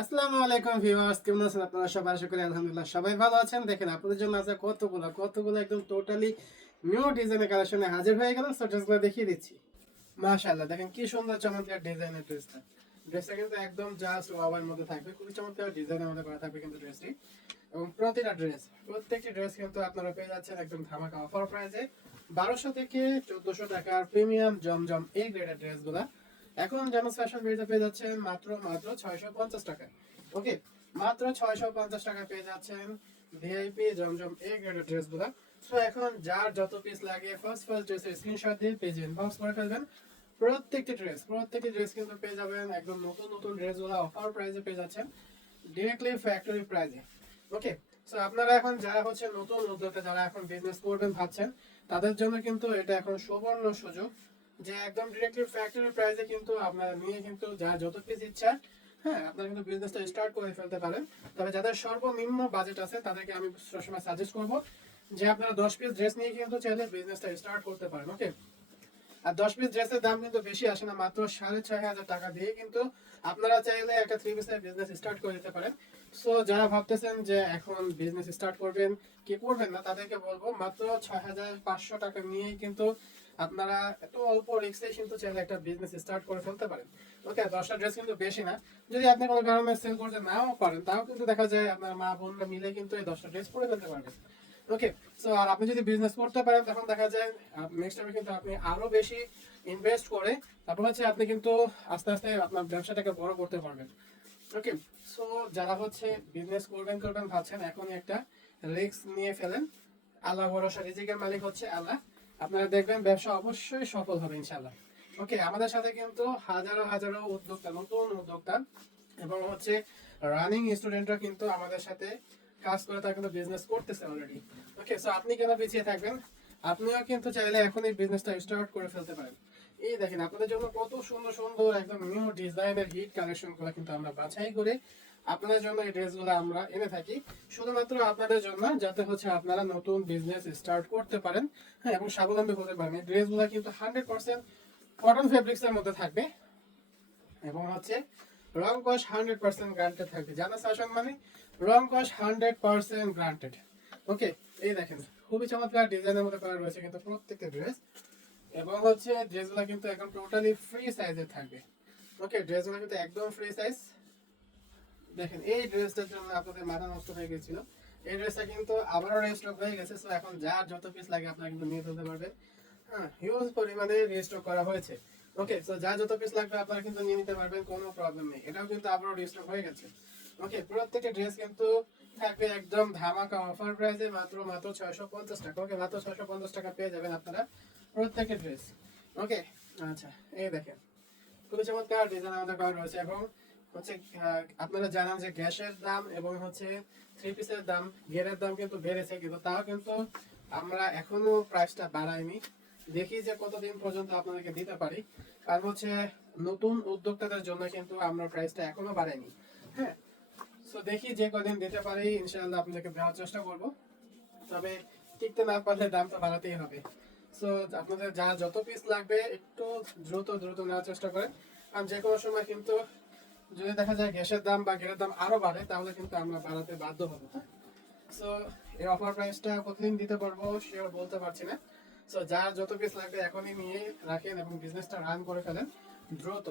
আসসালামু আলাইকুম ভিউয়ার্স, কেমন আছেন আপনারা সবাই? আশা করি আলহামদুলিল্লাহ সবাই ভালো আছেন। দেখেন আপনাদের জন্য আছে কতগুলো একদম টোটালি নিউ ডিজাইনের কালেকশনে হাজির হয়ে গেলাম। সো ড্রেসগুলো দেখিয়ে দিচ্ছি। মাশাআল্লাহ, দেখেন কি সুন্দর চমৎকার ডিজাইনের ড্রেসটা। ড্রেসটা কিন্তু একদম জাস্ট ওয়াওয়ের মধ্যে থাকবে, খুবই চমৎকার ডিজাইনের মধ্যে করা থাকবে কিন্তু ড্রেসটি। এবং প্রত্যেকটি ড্রেস কিন্তু আপনারা পেয়ে যাচ্ছেন একদম ধামাকা অফার প্রাইসে 1200 থেকে 1400 টাকার প্রিমিয়াম জমজম এই গ্রেডের ড্রেসগুলা এখন জানো ফ্যাশন বেরিতে পেয়ে যাচ্ছেন মাত্র 650 টাকায়। ওকে, মাত্র 650 টাকায় পেয়ে যাচ্ছেন ভিআইপি জমজম এই গ্রেডের ড্রেসগুলা। সো এখন যার যত পিস লাগে ফার্স্ট ড্রেসের স্ক্রিনশট দিয়ে পেজে ইনবক্স করে ফেলবেন। প্রত্যেকটি ড্রেস কিন্তু পেয়ে যাবেন একদম নতুন নতুন ড্রেসগুলো অফার প্রাইসে পেয়ে যাচ্ছেন ডিরেক্টলি ফ্যাক্টরি প্রাইসে। ওকে, সো আপনারা এখন যারা হচ্ছে নতুন উদ্যোক্তা, যারা এখন বিজনেস করবেন ভাবছেন, তাদের জন্য কিন্তু এটা এখন সুবর্ণ সুযোগ যে একদম ডিরেক্টলি ফ্যাক্টরি প্রাইসে কিন্তু আপনারা নিয়ে কিন্তু যা যত পিস ইচ্ছা, হ্যাঁ, আপনারা কিন্তু বিজনেসটা স্টার্ট করে ফেলতে পারেন। তবে যাদের সর্বনিম্ন বাজেট আছে তাদেরকে আমি সবসময় সাজেস্ট করবো যে আপনারা 10 পিস ড্রেস নিয়ে কিন্তু চাইলে বিজনেসটা স্টার্ট করতে পারেন। ওকে, আর 10 পিস ড্রেসের দাম কিন্তু বেশি আসে না, মাত্র 6,500 টাকা দিয়ে কিন্তু আপনারা চাইলে একটা 3 পিসের বিজনেস স্টার্ট করে দিতে পারেন। সো যারা ভাবতেছেন যে এখন বিজনেস স্টার্ট করবেন কি করবেন না, তাদেরকে বলবো মাত্র 6,500 টাকা নিয়েই কিন্তু আপনারা এত অল্প রিস্কে কিন্তু চাইলে একটা বিজনেস স্টার্ট করে ফেলতে পারেন। ওকে, 10টা ড্রেস কিন্তু বেশি না। যদি আপনি কোনো কারণে সেল করতে নাও পারেন, তাও কিন্তু দেখা যায় আপনার মা বোনরা মিলে কিন্তু এই 10টা ড্রেস পরে ফেলতে পারবেন। ওকে, সো আর আপনি যদি বিজনেস করতে পারেন তখন দেখা যায় নেক্সট টাইমে কিন্তু আপনি আরো বেশি ইনভেস্ট করে তারপর হচ্ছে আপনি কিন্তু আস্তে আস্তে আপনার ব্যবসাটাকে বড় করতে পারবেন। ওকে, সো যারা হচ্ছে বিজনেস করবেন ভাবছেন, এখনই একটা রিস্ক নিয়ে ফেলেন। আল্লাহ ভরসা, রিজিকের মালিক হচ্ছে আল্লাহ। আপনারা দেখবেন ব্যবসা অবশ্যই সফল হবে ইনশাআল্লাহ। ওকে, আমাদের সাথে কিন্তু হাজারো হাজারো উদ্যোক্তা, নতুন উদ্যোক্তা এবং হচ্ছে রানিং স্টুডেন্টরা কিন্তু আমাদের সাথে কাজ করে, তারা কিন্তু বিজনেস করতেছে অলরেডি। ওকে, সো আপনি কেন পিছিয়ে থাকবেন? আপনিও কিন্তু চাইলে এখনই বিজনেসটা স্টার্ট করে ফেলতে পারেন। এই দেখেন আপনাদের জন্য কত সুন্দর সুন্দর একদম নিউ ডিজাইনের হিট কালেকশনগুলো কিন্তু আমরা বাছাই করে আপনাদের জন্য এই ড্রেসগুলো আমরা এনে থাকি, শুধুমাত্র আপনাদের জন্য, যাতে হচ্ছে আপনারা নতুন বিজনেস স্টার্ট করতে পারেন, হ্যাঁ, এবং স্বাবলম্বী হতে পারেন। এই ড্রেসগুলো কিন্তু 100% কটন ফেব্রিক্সের মধ্যে থাকবে এবং হচ্ছে রং কস 100% গ্রান্টেড থাকবে। জানা ফ্যাশন মানে রং কস 100% গ্রান্টেড। ওকে, এই দেখেন খুবই চমৎকার ডিজাইনের মধ্যে করা রয়েছে কিন্তু প্রত্যেকটা ড্রেস, এবং হচ্ছে ড্রেসগুলো কিন্তু এখন টোটালি ফ্রি সাইজের থাকবে। ওকে, ড্রেসগুলো কিন্তু একদম ফ্রি সাইজ। দেখেন এই ড্রেসটার জন্য আপনাদের মাথা নষ্ট হয়ে গেছিল, এই ড্রেসটা কিন্তু আবারও রিস্টক হয়ে গেছে। সো এখন যার যত পিস লাগে আপনারা কিন্তু নিয়ে ফেলতে পারবেন। হ্যাঁ, হিউজ পরিমাণে রিস্টক করা হয়েছে। ওকে, সো যার যত পিস লাগবে আপনারা কিন্তু নিয়ে নিতে পারবেন, কোনো প্রবলেম নেই। এটাও কিন্তু আবারও রিস্টক হয়ে গেছে। ওকে, প্রত্যেকটা ড্রেস কিন্তু থাকবে একদম ধামাকা অফার প্রাইসে মাত্র 650 টাকা। ওকে, মাত্র 650 টাকা পেয়ে যাবেন আপনারা প্রত্যেকটা ড্রেস। ওকে, আচ্ছা, এই দেখেন খুবই চমৎকার ডিজাইন আমাদের করা রয়েছে। এবং হচ্ছে আপনারা জানান যে গ্যাসের দাম এবং হচ্ছে থ্রি পিসের দাম, গিয়ারের দাম কিন্তু বেড়েছে, কিন্তু তাও কিন্তু আমরা এখনো প্রাইসটা বাড়াইনি। দেখি যে কতদিন পর্যন্ত আপনাদেরকে দিতে পারি, কারণ হচ্ছে নতুন উদ্যোক্তাদের জন্য কিন্তু আমরা প্রাইসটা এখনো বাড়াইনি। হ্যাঁ, সো দেখি যে কদিন দিতে পারি ইনশাআল্লাহ আপনাদেরকে দেওয়ার চেষ্টা করব। তবে টিকতে না পারলে দাম তো বাড়াতেই হবে। সো আপনাদের যা যত পিস লাগবে একটু দ্রুত নেওয়ার চেষ্টা করেন, কারণ যে কোনো সময় কিন্তু যদি দেখা যায় গ্যাসের দাম বা গেরের দাম আরো বাড়ে, তাহলে কিন্তু আমরা বাড়াতে বাধ্য হবো। সো এই অফার প্রাইসটা কতদিন দিতে পারবো শিওর বলতে পারছি না। সো যার যত পিস লাগবে এখনই নিয়ে রাখেন এবং বিজনেসটা রান করে ফেলেন দ্রুত।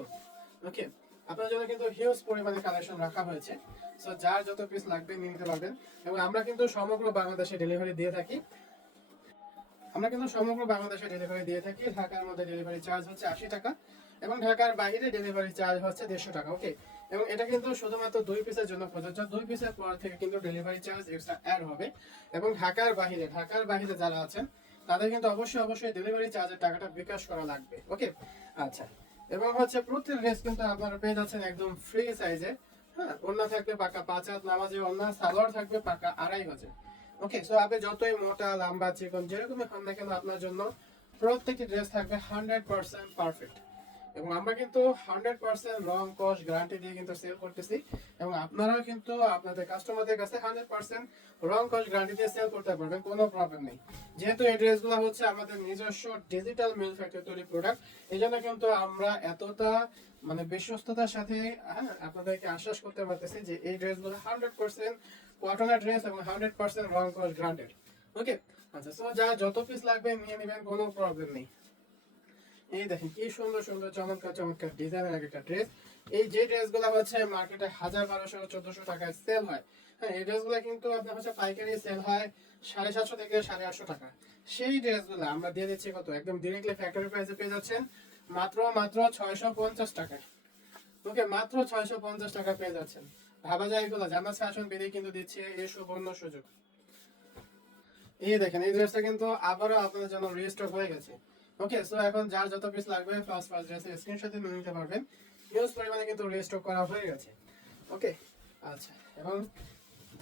ওকে, আপনার জন্য কিন্তু হিউজ পরিমাণে কালেকশন রাখা হয়েছে। সো যার যত পিস লাগবে নিয়ে নিতে পারবেন। এবং আমরা কিন্তু সমগ্র বাংলাদেশে ডেলিভারি দিয়ে থাকি। ঢাকার মধ্যে ডেলিভারি চার্জ হচ্ছে 80 টাকা এবং ঢাকার বাইরে ডেলিভারি চার্জ হচ্ছে 150 টাকা। ওকে, এবং এটা কিন্তু শুধুমাত্র 2 পিসের জন্য প্রযোজ্য। 2 পিসের পর থেকে কিন্তু ডেলিভারি চার্জ এক্সট্রা অ্যাড হবে। এবং ঢাকার বাইরে যারা আছেন তাদের কিন্তু অবশ্যই ডেলিভারি চার্জের টাকাটা বিকাশ করা লাগবে। ওকে, আচ্ছা, এবং হচ্ছে প্রত্যেক ড্রেস কিন্তু আপনারা পেয়ে যাচ্ছেন একদম ফ্রি সাইজে। হ্যাঁ, ওড়না থাকবে পাকা 5 হাত নামাজি ওড়না, সালোয়ার থাকবে পাকা 2.5 গজে। ওকে, সো আপনি যতই মোটা লম্বা চিকন যেরকমই হন না কেন, আপনার জন্য প্রত্যেকটি ড্রেস থাকবে 100% পারফেক্ট। এবং আমরা কিন্তু 100% রং কস্ট গ্যারান্টি দিয়ে কিন্তু সেল করতেছি, এবং আপনারাও কিন্তু আপনাদের কাস্টমারদের কাছে 100% রং কস্ট গ্যারান্টি দিয়ে সেল করতে পারবেন, কোনো প্রবলেম নেই। যেহেতু এই ড্রেসগুলো হচ্ছে আমাদের নিজস্ব ডিজিটাল ম্যানুফ্যাকচার তৈরি প্রোডাক্ট, এই জন্য কিন্তু আমরা এতটা মানে বিশ্বস্ততার সাথে আপনাদেরকে আশ্বাস করতে পারতেছি যে এই ড্রেসগুলো 100% কটনের ড্রেস এবং 100% রং কস্ট গ্যারান্টেড। ওকে, আচ্ছা, সো যা যত পিস লাগবে নিয়ে নেবেন, কোনো প্রবলেম নেই। এই দেখেন কি সুন্দর সুন্দর চমৎকার চমৎকার ডিজাইনের একটা ড্রেস। এই যে ড্রেসগুলো হচ্ছে মার্কেটে 1000, 1200, 1400 টাকায় সেল হয়, হ্যাঁ এই ড্রেসগুলো কিন্তু আপনার হচ্ছে পাইকারি সেল হয় 750 থেকে 850 টাকা। সেই ড্রেসগুলো আমরা দিয়ে দিচ্ছি কত, একদম ডিরেক্টলি ফ্যাক্টরি প্রাইসে পেয়ে যাচ্ছেন মাত্র মাত্র 650 টাকায়। ওকে, মাত্র 650 টাকা পেয়ে যাচ্ছেন। ভাবা যায় এগুলো জামাত ফ্যাশন বেরিয়ে কিন্তু দিচ্ছে এই সুবর্ণ সুযোগ। এই দেখেন এই ড্রেসটা কিন্তু আবারও আপনাদের জন্য রিস্টক হয়ে গেছে। ওকে, সো এখন যার যত পিস লাগবে ফার্স্ট ফার্স্ট ড্রেসের স্ক্রিনশট দিয়ে নিতে পারবেন। হিউজ পরিমাণে কিন্তু রিস্টক করা হয়ে গেছে। ওকে, আচ্ছা, এবং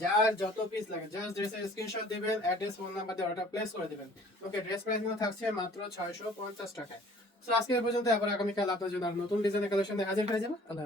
যার যত পিস লাগে জাস্ট ড্রেসের স্ক্রিনশট দিবেন, অ্যাড্রেস ফোন নাম্বার দিয়ে অর্ডার প্লেস করে দিবেন। ওকে, ড্রেস প্রাইস কিন্তু থাকছে মাত্র 650 টাকায়। সো আজকে এই পর্যন্ত, আবার আগামীকাল আপনার জন্য আর নতুন ডিজাইনের কালেকশন হাজির হয়ে যাবে। আল্লাহ